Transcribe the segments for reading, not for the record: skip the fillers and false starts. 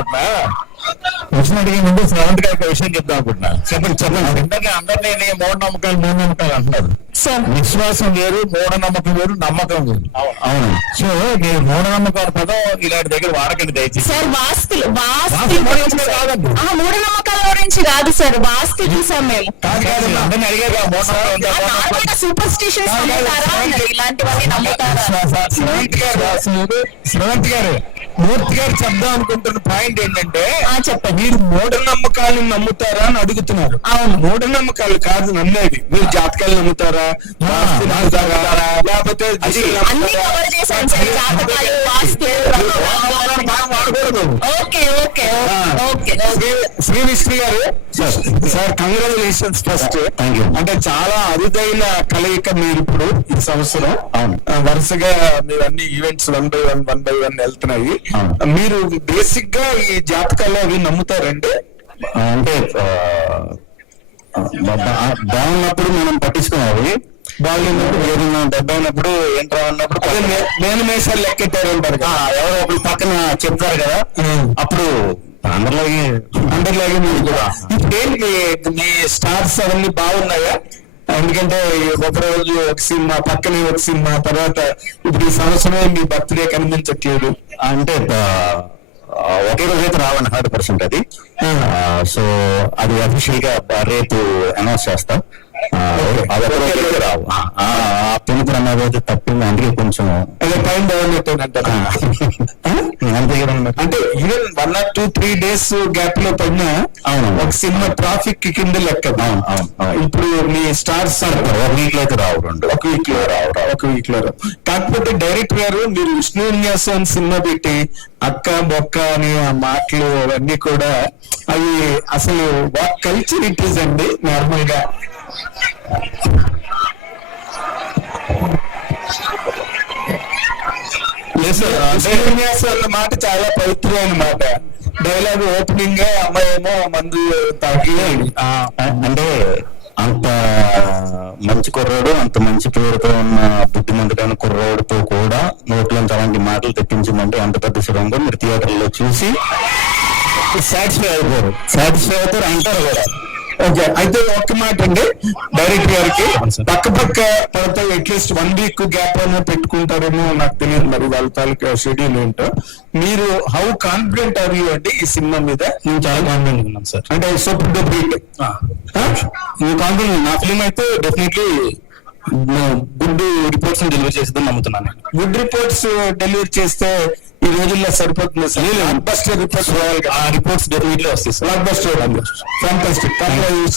అనుకుంటున్నా. క్వశ్చన్ అడిగే ముందు శ్రవంత్ గారికి విషయం చెప్దాం అనుకుంటున్నా. చెప్పండి. అందరినీ మూఢనమ్మకాలు అంటున్నారు. విశ్వాసం వేరు, మూఢనమ్మకం వేరు, నమ్మకం వేరు. అవును. సో మీరు మూఢనమ్మకాల పదం ఇలాంటి దగ్గర వాడకండి దయచేసి. సార్ మూఢనమ్మకాల గురించి కాదు సార్, వాస్తు చూసాం మేము. అందరినీ అడిగారు సూపర్ స్టిషన్స్ ఇలాంటివన్నీ నమ్ముతారా? శ్రవంత్ గారు, మూర్తి గారు చెప్దాం అనుకుంటున్న పాయింట్ ఏంటంటే, చెప్పండి. మీరు మూఢనమ్మకాలను నమ్ముతారా అని అడుగుతున్నారు. అవును, మూఢనమ్మకాలు కాదు నమ్మేది. మీరు జాతకాలు నమ్ముతారా, లేకపోతే శ్రీ విష్ణు గారు సార్, కంగ్రాచులేషన్స్ ఫస్ట్. అంటే చాలా అరుదైన కలయిక మీరు ఇప్పుడు ఈ సంవత్సరం. వరుసగా మీరు అన్ని ఈవెంట్స్ వన్ బై వన్ వెళ్తున్నాయి. మీరు బేసిక్ గా ఈ జాతకాలు అవి నమ్ముతారండి? అంటే బాగున్నప్పుడు మనం పట్టించుకోవాలి, బాగున్నప్పుడు ఏదైనా దెబ్బ అయినప్పుడు ఏంట్రా అన్నప్పుడు నేను మేసాలు లెక్కెట్టారు అంటారు. ఎవరో ఒకరు పక్కన చెప్తారు కదా, అప్పుడు అందరిలాగే మీరు కూడా. ఇప్పుడేంటి మీ స్టార్స్ అవన్నీ బాగున్నాయా? ఎందుకంటే ఒక రోజు ఒక సినిమా, పక్కనే ఒక సినిమా, తర్వాత ఇప్పుడు ఈ సంవత్సరమే మీ బర్త్డే కనిపించట్లేదు. అంటే ఒకే రోజు అయితే రావండి 100% అది. సో అది అఫీషియల్ గా రేపు అనౌన్స్ చేస్తా. అది ఒక రోజు అయితే రావు. పెనుకురు అన్న రోజు తప్పింది, అందుకే కొంచెం టైం బాగున్నట్టు అంటారు. అంటే ఈవెన్ 1 or 2-3 days గ్యాప్ లో పడినా ఒక సినిమా ట్రాఫిక్ కింద లెక్క. ఇప్పుడు మీ స్టార్స్ ఒక వీక్ లో అయితే రావు, ఒక వీక్ లో రావు. కాకపోతే డైరెక్టర్ గారు మీరు విష్ణు విన్యాసం సినిమా పెట్టి అక్క బొక్క అని ఆ మాటలు అవన్నీ కూడా అవి అసలు కల్చర్ ఇట్ ఈస్ అండి. నార్మల్ గా మాట చాలా పవిత్రమైన మాట. డైలాగ్ ఓపెనింగ్ గా అమ్మాయి ఏమో మందు తాగి, అంటే అంత మంచి కుర్రాడు, అంత మంచి పేరుతో ఉన్న బుద్ధిమంతుడైన కుర్రాడుతో కూడా నోట్లోంచి అలాంటి మాటలు తెప్పించిందంటే అంత పెద్ద శుభంగా మీరు థియేటర్లో చూసి సాటిస్ఫై అవుతారు అంటారు కూడా. ఓకే, అయితే ఒక్క మాట అండి డైరెక్టర్ గారికి, పక్క పడితే అట్లీస్ట్ 1 week గ్యాప్ అయినా పెట్టుకుంటారేమో నాకు తెలియదు, మరి వాళ్ళ తాలూకా షెడ్యూల్ ఏంటో. మీరు హౌ కాన్ఫిడెంట్ ఆర్ యూ అంటే ఈ సినిమా మీద? నేను చాలా కాన్ఫిడెంట్ ఉన్నాను సార్. అంటే సూపర్ డూపర్ హిట్ కాన్ఫిడెంట్. నా ఫిల్మ్ అయితే డెఫినెట్లీ గుడ్ రిపోర్ట్స్ డెలివరీ చేసేదని నమ్ముతున్నాను. గుడ్ రిపోర్ట్స్ డెలివరీ చేస్తే ఈ రోజుల్లో సరిపోతుంది సార్. బస్టర్ రిపోర్ట్స్ రావాలి. ఆ రిపోర్ట్స్ డెఫినెట్లీ వస్తాయి sir. Buster fantastic. Thank you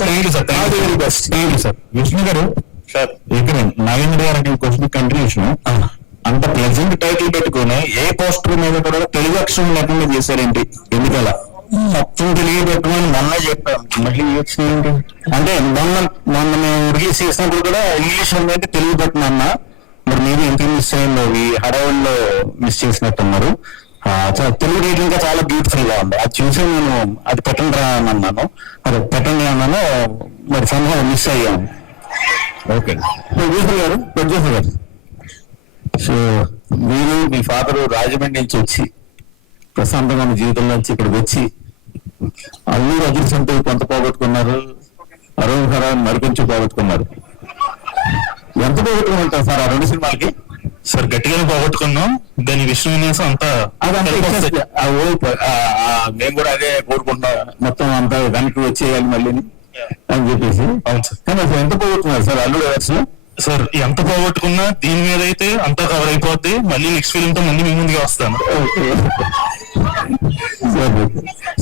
sir. Vishnu గారు సార్, ఇక్కడ నాగేంద్ర గారు అంటే క్వశ్చన్ కంటిన్యూషన్. అంత ప్లెజెంట్ టైటిల్ పెట్టుకుని ఏ పోస్టర్ మీద కూడా తెలుగు అక్షరం లేకుండా చేశారేంటి? ఎందుకలా? మొత్తం తెలుగు పెట్టుకుని మొన్న చెప్పాను, మళ్ళీ వచ్చింది అంటే మొన్న మేము రిలీజ్ చేసినప్పుడు కూడా ఇంగ్లీష్ అంటే తెలుగు పెట్టినా. మరి మీరు ఎంత మిస్ అయ్యిందో, ఈ హడావుల్లో మిస్ చేసినట్టున్నారు. తెలుగు రీడింగ్ ఇంకా చాలా బ్యూటిఫుల్ గా ఉంది. అది చూసి నేను అది పెట్టండి రా అన్నాను, అది పెట్టండి అన్నాను, మరి సంఘం మిస్ అయ్యాను. ఓకే ప్రొడ్యూసర్ గారు, సో మీరు మీ ఫాదర్ రాజమండ్రి నుంచి వచ్చి ప్రశాంతమైన జీవితం నుంచి ఇక్కడికి వచ్చి అల్లూరు అదృష్టంతో కొంత పోగొట్టుకున్నారు, అరుణ్ మరికొంచెం పోగొట్టుకున్నారు. ఎంత పోగొట్టుకుంటాం సార్ ఆ 2 సినిమాలకి? సార్ గట్టిగానే పోగొట్టుకున్నాం. దాని విష్ణు విన్యాసం అంతా మేము కూడా అదే కోరుకుంటున్నాం, మొత్తం అంతా వెనక్కి వచ్చేయాలి మళ్ళీ అని చెప్పేసి. అవును సార్. కానీ అసలు ఎంత పోగొట్టుకున్నారు సార్ అల్లుడు వర్షన్? సార్ ఎంత పోగొట్టుకున్నా దీని మీద అయితే అంతా కవర్ అయిపోద్ది. మళ్ళీ నెక్స్ట్ ఫిలిం తో మళ్ళీ మీ ముందుగా వస్తాను.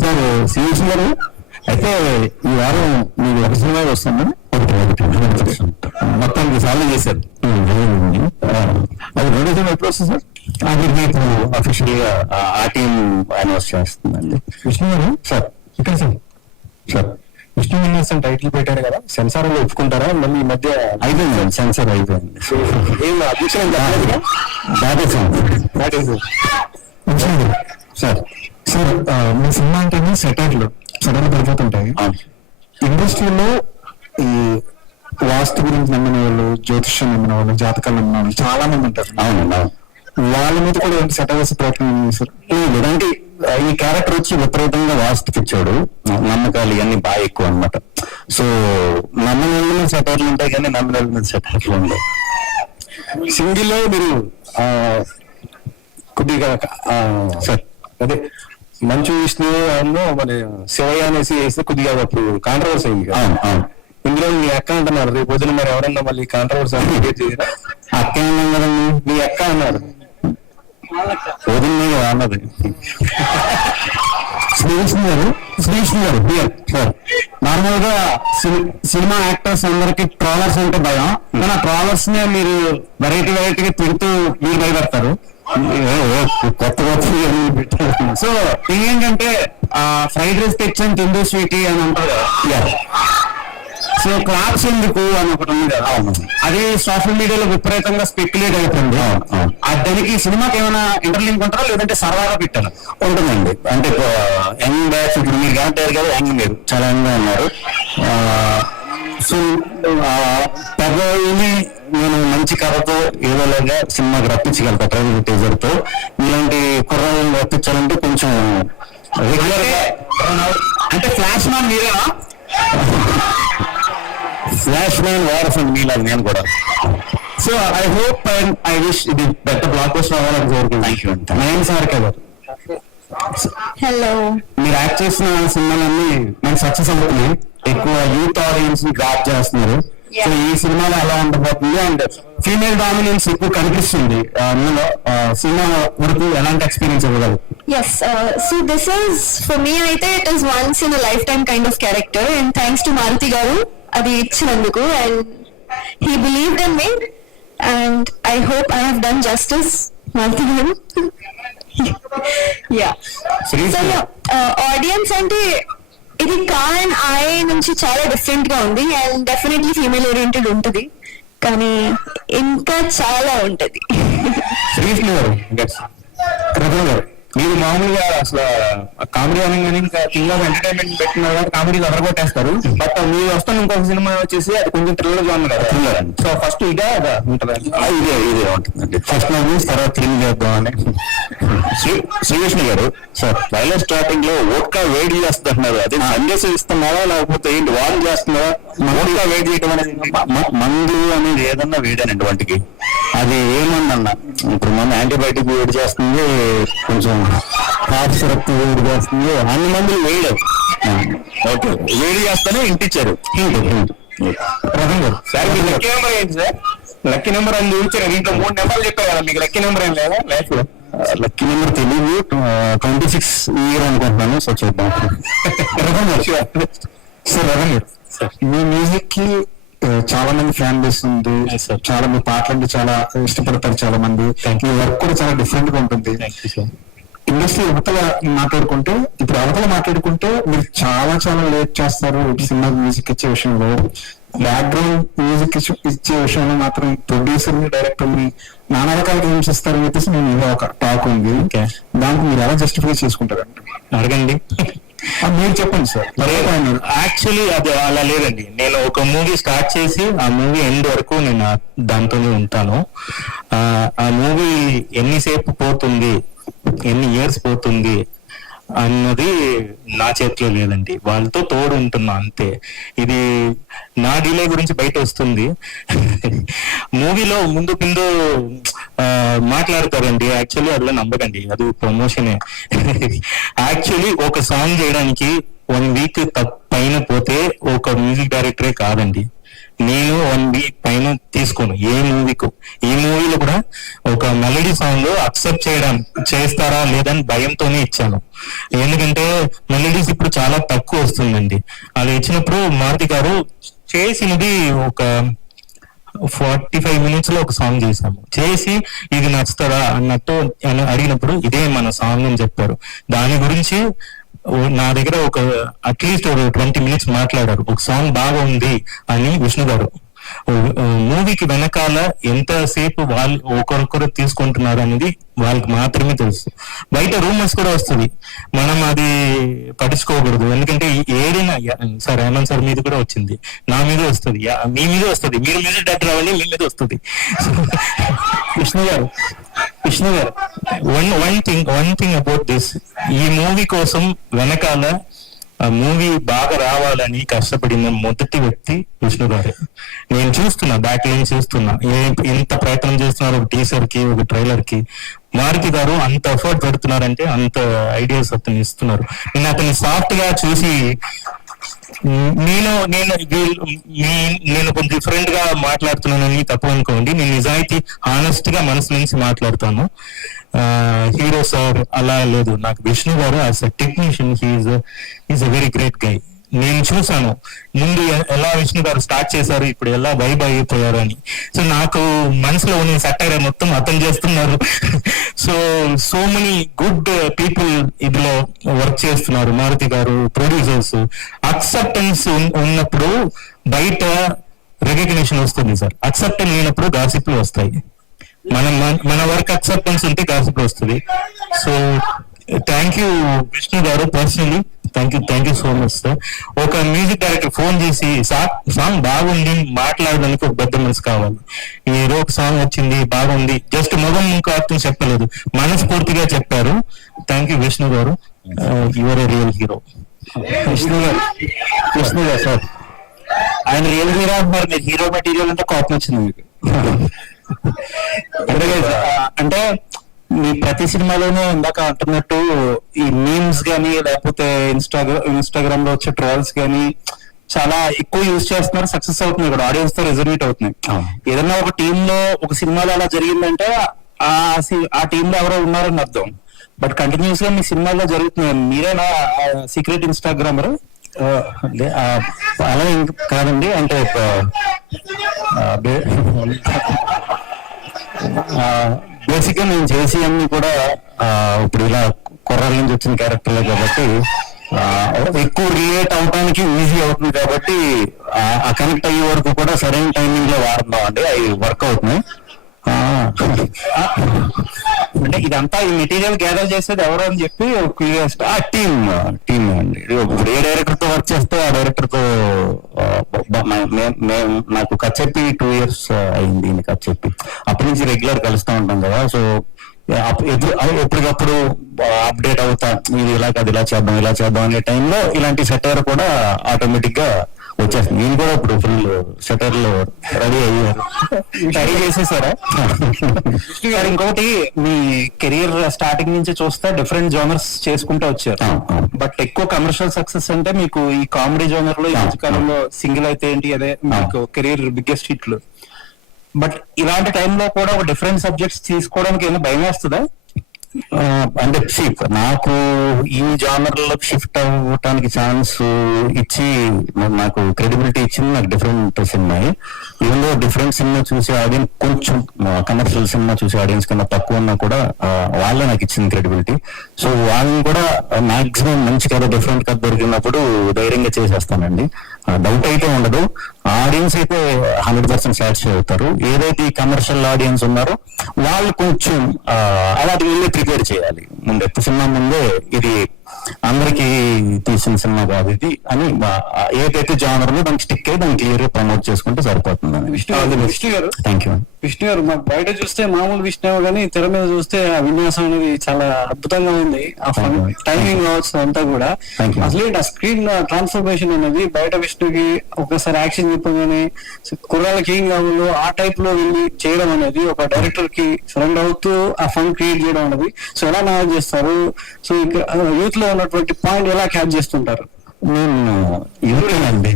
సార్ శ్రీకృష్ణ గారు, అయితే ఈ వారం మీరు ఒక సినిమా వస్తాను మొత్తానికి సాల్వ్ చేశారు. అది 2వ సినిమా ఎప్పుడు వస్తుంది సార్? అది మీకు అఫీషియల్ గా ఆ టీం అనౌన్స్ చేస్తుందండి. విష్ణు గారు సార్, ఇక్కడ సార్ విష్ణు విన్యాసం టైటిల్ పెట్టారు కదా, సెన్సార్ లో ఒప్పుకుంటారా? మళ్ళీ ఈ మధ్య అయిపోయింది, సెన్సార్ అయిపోయింది. ఏం అభిషేకం సార్ సార్ మీ సినిమా అంటేనే సెటైర్లు సడన్ పడిపోతుంటాయి. ఇండస్ట్రీలో ఈ వాస్తు గురించి నమ్మిన వాళ్ళు, జ్యోతిష్యం నమ్మిన వాళ్ళు, జాతకాలు నమ్మిన వాళ్ళు చాలా మంది ఉంటారు. అవునండి. వాళ్ళ మీద కూడా సెటైర్ వేసే ప్రయత్నం చేశారు. అంటే ఈ క్యారెక్టర్ వచ్చి విపరీతంగా వాస్తుకిచ్చాడు, నమ్మకాలు ఇవన్నీ బాగా ఎక్కువ అనమాట. సో నమ్మని వాళ్ళ మీద సెటర్లు ఉంటాయి కానీ నమ్మని వాళ్ళ మీద సెటర్లు ఉండవు. సింగిల్ లో మీరు కొద్దిగా సార్ అదే మంచు విష్ణు మన శివయ్య అనేసి వేస్తే కొద్దిగా అప్పుడు కాంట్రవర్సీ అయింది కదా. ఇందులో మీ అక్క అంటున్నారు, రేపు పొద్దున మరి ఎవరన్నా మళ్ళీ కాంట్రవర్సీ చేయరా? అక్క అన్నాం కదండి, మీ అక్క అన్నారు వదిలి అన్నది. శ్రీకృష్ణ గారు సార్, నార్మల్ గా సినిమా యాక్టర్స్ అందరికి ట్రాలర్స్ అంటే భయం, కానీ ఆ ట్రాలర్స్ నే మీరు వెరైటీగా తింటూ మీరు భయపడతారు. కొత్త సో ఏంటంటే ఫ్రైడ్ రైస్ తెచ్చాను తిందు స్వీటీ అని అంటారు. సో క్లాప్స్ ఎందుకు అని ఒకటి ఉంది కదా, అది సోషల్ మీడియాలో విపరీతంగా స్పెక్యులేట్ అవుతుంది. దానికి సినిమాకి ఏమైనా ఇంటర్లింక్ ఉంటారా లేదంటే సరదాగా పెట్టారా? ఉంటుందండి. అంటే యంగ్ బ్యాచ్ ఇప్పుడు మీరు కనెక్ట్ కదా, యంగ్ మీరు చాలా యంగ్గా ఉన్నారు. సో పెద్ద నేను మంచి కథతో ఏదోలాగా సినిమాకి రప్పించగలుగుతా ట్రైలర్ టీజర్ తో. ఇలాంటి కుర్రాలను రప్పించాలంటే కొంచెం రెగ్యులర్ గా అంటే ఫ్లాష్ మ్యాన్ మీరేనా? ఫ్లాష్ మ్యాన్ వారసు మీలాగా నేను కూడా. So I hope and I wish ఇది పెద్ద బ్లాక్ బస్టర్ అవ్వాలని కోరుకుంటున్నాను. నయన్ సార్ కదా, హలో. మీరు యాక్ట్ చేసిన సినిమాలన్నీ మనకి సక్సెస్ అవుతున్నాయి, ఎక్కువ యూత్ ఆడియన్స్ ని గ్రాప్ చేస్తున్నారు. సో ఈ సినిమాలో ఎలా ఉండబోతుంది అండ్ ఫీమేల్ డామినెన్స్ ఎక్కువ కనిపిస్తుంది అందులో. సినిమా వరకు ఎలాంటి ఎక్స్పీరియన్స్ ఇవ్వగలరు? Yes, so this is for me అయితే it is once in a lifetime kind of character and thanks to Maruti garu అది ఇచ్చినందుకు, and he believed in me and I hope I have done justice, Maruti garu. Yeah. So audience అంటే ఇది కాన్ I నుంచి చాలా different గా ఉంది and definitely female oriented ఉంటుంది, కానీ ఇంకా చాలా ఉంటది. శ్రీకృష్ణ గారు, రఘు గారు, మీరు మామూలుగా అసలు కామెడీ అనగానే ఇంకా కింగ్ ఆఫ్ ఎంటర్టైన్మెంట్ పెట్టిన కామెడీ అదరగొట్టేస్తారు. బట్ మీరు వస్తాను ఇంకొక సినిమా వచ్చేసి అది కొంచెం థ్రిల్లర్ గా ఉంది కదా. సో ఫస్ట్ ఇదే ఉంటుంది, ఇదే ఉంటుందండి. ఫస్ట్ మూవీస్ తర్వాత థ్రిల్ చేద్దామని. శ్రీకృష్ణ గారు సార్, ట్రైలర్ స్టార్టింగ్ లో ఓట్కా వేడి చేస్తున్నారు, అది సందేశం ఇస్తున్నారా లేకపోతే ఏంటి వార్న్ చేస్తున్నారా? ఓట్కా వేడి చేయడం అనేది మందు అనేది ఏదన్నా వేడనండి వంటికి. అది ఏమన్నా ఇప్పుడు మన యాంటీబయాటిక్ వేడి చేస్తుంది, కొంచెం కాఫ్ సిరప్ వేడి చేస్తుంది, అన్ని మందులు వేయలేదు. ఓకే, వేడి చేస్తేనే ఇంటిచ్చారు. సార్ మీ లక్కీ నెంబర్ ఏంటి సార్? లక్కీ నెంబర్ అని చూపించారు, ఇంట్లో 3 నెంబర్లు చెప్పారు కదా, మీకు లక్కీ నెంబర్ ఏం లేదా లైఫ్ లో? లక్కీ నెంబర్ తెలియదు, 26 ఇయర్ అనుకుంటున్నాను. సో చూద్దాం. సార్ రవీంద్ర, మీ మ్యూజిక్ కి చాలా మంది ఫ్యాన్ బేస్ ఉంది, చాలా మీ పాటలు అంటే చాలా ఇష్టపడతారు చాలా మంది. మీ వర్క్ కూడా చాలా డిఫరెంట్ గా ఉంటుంది. ఇండస్ట్రీ అవతల మాట్లాడుకుంటే, ఇప్పుడు అవతల మాట్లాడుకుంటే మీరు చాలా చాలా లేట్ చేస్తారు సినిమా మ్యూజిక్ ఇచ్చే విషయంలో. బ్యాక్గ్రౌండ్ మ్యూజిక్ ఇచ్చే విషయంలో మాత్రం ప్రొడ్యూసర్ ని డైరెక్టర్ ని నానా రకాలుగా హింసిస్తారని చెప్పేసి నేను ఏదో ఒక టాక్ ఉంది. దానికి మీరు ఎలా జస్టిఫై చేసుకుంటారంటే అడగండి. మీరు చెప్పండి సార్. యాక్చువల్లీ అది అలా లేదండి. నేను ఒక మూవీ స్టార్ట్ చేసి ఆ మూవీ ఎండ్ వరకు నేను దాంతోనే ఉంటాను. ఆ మూవీ ఎన్నిసేపు పోతుంది, ఎన్ని ఇయర్స్ పోతుంది అన్నది నా చేతిలో లేదండి, వాళ్ళతో తోడు ఉంటున్నా అంతే. ఇది నా డిలే గురించి బయట వస్తుంది. మూవీలో ముందు కింద మాట్లాడతారండి, యాక్చువల్లీ అట్లా నమ్మకండి, అది ప్రమోషనే. యాక్చువల్లీ ఒక సాంగ్ చేయడానికి 1 వీక్ పైన పోతే ఒక మ్యూజిక్ డైరెక్టరే కాదండి, నేను 1 వీక్ పైన తీసుకోను ఏ మూవీకు. ఈ మూవీలో కూడా ఒక మెలడీ సాంగ్ అక్సెప్ట్ చేస్తారా లేదని భయంతోనే ఇచ్చాను. ఎందుకంటే మెలడీస్ ఇప్పుడు చాలా తక్కువ వస్తుందండి. అలా ఇచ్చినప్పుడు మారుతి గారు చేసినది ఒక 45 minutes లో ఒక సాంగ్ చేశాము. చేసి ఇది నచ్చుతారా అన్నట్టు అడిగినప్పుడు ఇదే మన సాంగ్ అని చెప్పారు. దాని గురించి నా దగ్గర ఒక అట్లీస్ట్ ఒక 20 minutes మాట్లాడారు. ఒక సాంగ్ బాగా ఉంది అని విష్ణు గారు. మూవీకి వెనకాల ఎంతసేపు వాళ్ళు ఒకరొకరు తీసుకుంటున్నారు అనేది వాళ్ళకి మాత్రమే తెలుసు. బయట రూమర్స్ కూడా వస్తుంది, మనం అది పట్టించుకోకూడదు. ఎందుకంటే ఏదైనా సార్ హేమంత్ సార్ మీద కూడా వచ్చింది, నా మీద వస్తుంది, మీ మీద వస్తుంది, మీరు మ్యూజిక్ డైరెక్టర్ అవ్వాలి, మీ మీద వస్తుంది. విష్ణు గారు వన్ థింగ్ అబౌట్ దిస్, ఈ మూవీ కోసం వెనకాల మూవీ బాగా రావాలని కష్టపడిన మొదటి వ్యక్తి విష్ణు గారు. నేను చూస్తున్నా, బ్యాక్ లైన్ చూస్తున్నా ఎంత ప్రయత్నం చేస్తున్నారు. ఒక టీజర్ కి, ఒక ట్రైలర్ కి మారుతి గారు అంత ఎఫర్ట్ పెడుతున్నారంటే అంత ఐడియాస్ అతను ఇస్తున్నారు. నేను అతన్ని సాఫ్ట్ గా చూసి నేను కొంచెం డిఫరెంట్ గా మాట్లాడుతున్నానని తప్పు అనుకోండి. నేను నిజాయితీ హానెస్ట్ గా మనసు నుంచి మాట్లాడతాను. హీరో సార్ అలా లేదు, నాకు Vishnu garu as a technician he's a very great guy. నేను చూసాను ముందు ఎలా విష్ణు గారు స్టార్ట్ చేశారు, ఇప్పుడు ఎలా వైబ్ అయిపోయారు అని. సో నాకు మనసులో ఉన్న సెటైర్ మొత్తం అర్థం చేస్తున్నారు. సో మెనీ గుడ్ పీపుల్ ఇందులో వర్క్ చేస్తున్నారు. మారుతి గారు, ప్రొడ్యూసర్స్, అక్సెప్టెన్స్ ఉన్నప్పుడు బయట రికగ్నిషన్ వస్తుంది సార్. అక్సెప్టెన్స్ లేనప్పుడు గాసిప్లు వస్తాయి. మన వర్క్ అక్సెప్టెన్స్ ఉంటే గాసిప్లు వస్తుంది. సో థ్యాంక్ యూ విష్ణు గారు, personally thank you so much sir. ఒక మ్యూజిక్ డైరెక్టర్ ఫోన్ చేసి సాంగ్ బాగుంది మాట్లాడడానికి ఒక పెద్ద మనసు కావాలి. ఏదో ఒక సాంగ్ వచ్చింది బాగుంది, జస్ట్ మొగం ఇంకో అర్థం చెప్పలేదు, మనస్ఫూర్తిగా చెప్పారు. థ్యాంక్ యూ విష్ణు గారు, your A real hero. Vishnu గారు సార్, ఆయన రియల్ హీరో అంటున్నారు, మీరు హీరో మెటీరియల్ అంటే కోపం వచ్చింది మీకు? అంటే మీ ప్రతి సినిమాలోనూ ఇందాక అంటున్నట్టు ఈ మీమ్స్ గానీ, లేకపోతే ఇన్స్టాగ్రామ్ లో వచ్చే ట్రోల్స్ గానీ చాలా ఎక్కువ యూజ్ చేస్తున్నారు, సక్సెస్ అవుతున్నాయి కూడా, ఆడియన్స్ తో రెజొనేట్ అవుతున్నాయి. ఏదన్నా ఒక టీమ్ లో ఒక సినిమాలో అలా జరిగిందంటే ఆ టీమ్ లో ఎవరో ఉన్నారని అర్థం. బట్ కంటిన్యూస్ గా మీ సినిమాల్లో జరుగుతున్నాయి. మీరేనా సీక్రెట్ ఇన్స్టాగ్రామర్? అలా కాదండి, అంటే బేసిక్ గా నేను చేసి అన్ని కూడా ఇప్పుడు ఇలా కుర్రాల నుంచి వచ్చిన క్యారెక్టర్లే కాబట్టి ఎక్కువ రిలేట్ అవడానికి ఈజీ అవుతుంది. కాబట్టి ఆ కనెక్ట్ అయ్యే వరకు కూడా సరైన టైమింగ్ లో వాడుతున్నాం అండి, అవి వర్క్ అవుతున్నాయి. అంటే ఇదంతా ఈ మెటీరియల్ గ్యాదర్ చేసేది ఎవరు అని చెప్పి టీమ్ అండి. ఇప్పుడు ఏ డైరెక్టర్ తో వర్క్ చేస్తే ఆ డైరెక్టర్ తో నాకు కథ చెప్పి 2 years అయింది. కథ చెప్పి అప్పటి నుంచి రెగ్యులర్ కలుస్తూ ఉంటాం కదా. సో ఎప్పటికప్పుడు అప్డేట్ అవుతా, ఇది ఇలా కాదు, ఇలా చేద్దాం అనే టైంలో ఇలాంటి సెటైర్ కూడా ఆటోమేటిక్ గా వచ్చేస్తుంది. నేను కూడా ఇప్పుడు ఫుల్ సెటైర్ లో రెడీ చేసేసారా? ఇంకోటి, మీ కెరియర్ స్టార్టింగ్ నుంచి చూస్తే డిఫరెంట్ జోనర్స్ చేసుకుంటూ వచ్చారు. బట్ ఎక్కువ కమర్షియల్ సక్సెస్ అంటే మీకు ఈ కామెడీ జోనర్ లో ఈ మధ్యకాలంలో సింగిల్ అయితే ఏంటి, అదే మీకు కెరియర్ బిగ్గెస్ట్ హిట్లు. బట్ ఇలాంటి టైంలో కూడా ఒక డిఫరెంట్ సబ్జెక్ట్స్ తీసుకోవడానికి ఏమైనా భయం వేస్తుందా? అంటే నాకు ఈ జానర్ లో షిఫ్ట్ అవ్వటానికి ఛాన్స్ ఇచ్చి నాకు క్రెడిబిలిటీ ఇచ్చింది నాకు డిఫరెంట్ సినిమా. ఏదో డిఫరెంట్ సినిమా చూసే ఆడియన్స్, కొంచెం కమర్షియల్ సినిమా చూసే ఆడియన్స్ కన్నా తక్కువ ఉన్నా కూడా వాళ్ళే నాకు ఇచ్చింది క్రెడిబిలిటీ. సో వాళ్ళని కూడా మాక్సిమం మంచి కథ, డిఫరెంట్ కథ దొరికినప్పుడు ధైర్యంగా చేసేస్తానండి. డౌట్ అయితే ఉండదు. ఆడియన్స్ అయితే 100% సాటిస్ఫై అవుతారు. ఏదైతే ఈ కమర్షియల్ ఆడియన్స్ ఉన్నారో వాళ్ళు కొంచెం అలాంటి వెళ్ళి ప్రిపేర్ చేయాలి ముందే, సినిమా ముందే ఇది అందరికి తీసిన సినిమా కాదు ఇది అని ఏదైతే జానర్ లో దానికి స్టిక్ అయ్యి దాన్ని క్లియర్ గా ప్రమోట్ చేసుకుంటే సరిపోతుంది. Thank you. విష్ణు గారు, మాకు బయట చూస్తే మామూలు విష్ణు కానీ తెర మీద చూస్తే ఆ విన్యాసం అనేది చాలా అద్భుతంగా ఉంది. ఆ టైమింగ్ కావచ్చు అంతా కూడా. అసలు ఆ స్క్రీన్ ట్రాన్స్ఫర్మేషన్ అనేది బయట విష్ణుకి ఒకసారి యాక్షన్ చెప్పగానే కుర్రాళ్ళకి ఏం కావాలో ఆ టైప్ లో వెళ్ళి చేయడం అనేది ఒక డైరెక్టర్ కి సరెండర్ అవుతూ ఆ ఫన్ క్రియేట్ చేయడం అనేది సో ఎలా మేనేజ్ చేస్తారు? సో యూత్ లో ఉన్నటువంటి పాయింట్ ఎలా క్యాచ్ చేస్తుంటారు? నేను యూతేనండి.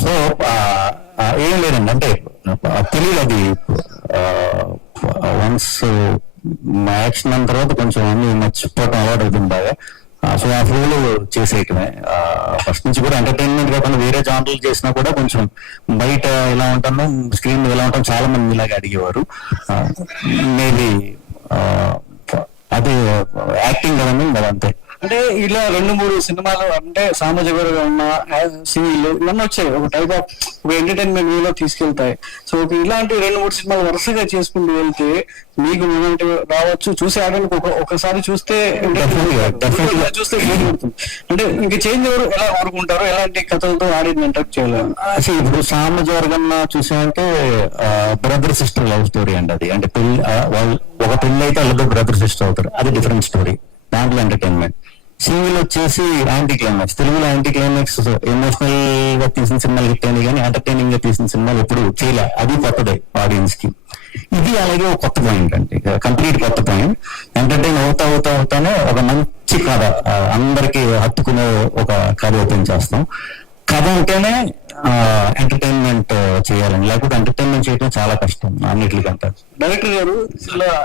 సో ఏం లేదండి, అంటే తెలియదు అది. వన్స్ మా యాక్షన్ అయిన తర్వాత కొంచెం అన్ని మర్చిపోవటం అలవాటు అవుతుంది బాగా. సో ఆ ఫ్లోలో చేసేయటమే. ఫస్ట్ నుంచి కూడా ఎంటర్టైన్మెంట్ కాకుండా వేరే జానర్లు చేసినా కూడా కొంచెం బయట ఎలా ఉంటానో స్క్రీన్ ఎలా ఉంటాం చాలా మంది ఇలాగే అడిగేవారు. మేబీ అదే యాక్టింగ్ కదండి, అదంతే. అంటే ఇలా 2-3 సినిమాలు అంటే సామాజికంగా ఉన్న సినిమాలు ఇవన్నీ వచ్చాయి, ఒక టైప్ ఆఫ్ ఒక ఎంటర్టైన్మెంట్ వేలో తీసుకెళ్తాయి. సో ఇలాంటి 2-3 సినిమాలు వరుసగా చేసుకుంటూ వెళ్తే మీకు మూమెంట్ రావచ్చు, చూసే ఆడడానికి ఒకసారి చూస్తే చూస్తే బోర్ కొడుతుంది. అంటే ఇంకా చేంజ్ ఎవరు ఎలా కోరుకుంటారో, ఎలాంటి కథలతో ఆడిని ఇంటరాక్ట్ చేయలేము. ఇప్పుడు సామాజిక చూసామంటే బ్రదర్ సిస్టర్ లవ్ స్టోరీ అండి అది. అంటే వాళ్ళు ఒక పెళ్లి అయితే వాళ్ళిద్దరు బ్రదర్ సిస్టర్ అవుతారు, అది డిఫరెంట్ స్టోరీ, దాంట్లో ఎంటర్టైన్మెంట్. సింగిల్ వచ్చేసి యాంటీ క్లైమాక్స్. తెలుగులో యాంటీ క్లైమాక్స్ ఎమోషనల్ గా తీసిన సినిమాలు హిట్ అయినాయి కానీ ఎంటర్టైనింగ్ గా తీసిన సినిమాలు ఎప్పుడు చేయలే, అది కొత్తదే ఆడియన్స్ కి. ఇది అలాగే ఒక కొత్త పాయింట్ అంటే కంప్లీట్ కొత్త పాయింట్. ఎంటర్టైన్ అవుతానే ఒక మంచి కథ, అందరికి హత్తుకునే ఒక కథ ఓపెన్ చేస్తాం. కథ ఉంటేనే ఎంటర్టైన్మెంట్ చేయాలని, లేకపోతే ఎంటర్టైన్మెంట్ చేయడం చాలా కష్టం అన్నిటికంటే. డైరెక్టర్ గారు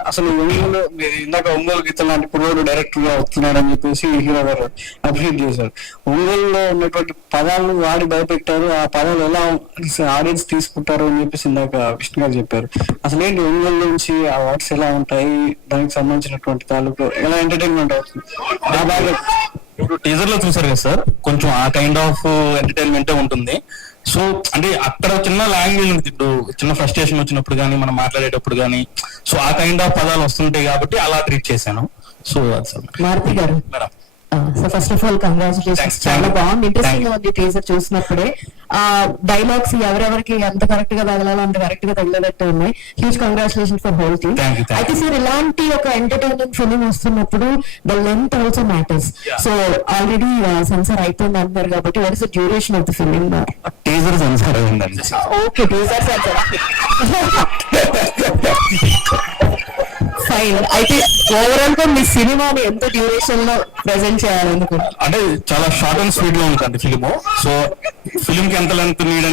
అసలు ఒంగోలు, మీరు ఇందాక ఒంగోలు గీతం లాంటి పురోడు డైరెక్టర్ గా వస్తున్నాడని చెప్పేసి హీరో గారు అప్రిషియేట్ చేశారు. ఒంగోలులో ఉన్నటువంటి పదాలను వాడి భయపెట్టారు, ఆ పదాలు ఎలా ఆడియన్స్ తీసుకుంటారు అని చెప్పేసి ఇందాక విష్ణు గారు చెప్పారు. అసలు ఏంటి ఒంగోలు నుంచి ఆ వర్డ్స్ ఎలా ఉంటాయి, దానికి సంబంధించినటువంటి తాలూకు ఎలా ఎంటర్టైన్మెంట్ అవుతుంది ఆ బాగా. ఇప్పుడు టీజర్ లో చూసారు కదా సార్, కొంచెం ఆ కైండ్ ఆఫ్ ఎంటర్టైన్మెంట్ ఉంటుంది. సో అంటే అక్కడ చిన్న లాంగ్వేజ్ ఉంటుంది, ఇప్పుడు చిన్న ఫ్రస్ట్రేషన్ వచ్చినప్పుడు కానీ మనం మాట్లాడేటప్పుడు కానీ, సో ఆ కైండ్ ఆఫ్ పదాలు వస్తుంటాయి కాబట్టి అలా ట్రీట్ చేశాను. సో అది సార్. మారుతి గారు, so first of all congratulations, చాలా బాగుంది, ఇంట్రెస్టింగ్ గా ఉంది టీజర్ చూసినప్పుడే. డైలాగ్స్ ఎవరెవరికి ఎంత కరెక్ట్ గా తగలాలో అంత కరెక్ట్ గా తగిలేటట్టు ఉన్నాయి. Huge congratulation for whole team. అయితే సార్ ఇలాంటి ఒక ఎంటర్టైనింగ్ ఫిలిం వస్తున్నప్పుడు the length also matters. So already censor అయిపోయింది అంటున్నారు కాబట్టి what is the duration of the film? Teaser censor అయిందండి. Okay, teaser censor fine. అయితే ఓవరాల్ గా మీ సినిమాని ఎంత డ్యూరేషన్ లో ప్రెజెంట్ చేయాలనుకుంటున్నారు? అంటే చాలా షార్ట్ అండ్ స్వీట్ లో ఉంటుంది ఫిలిం. సో ఫిలిం కి ఎంత లెంత్ నీడ్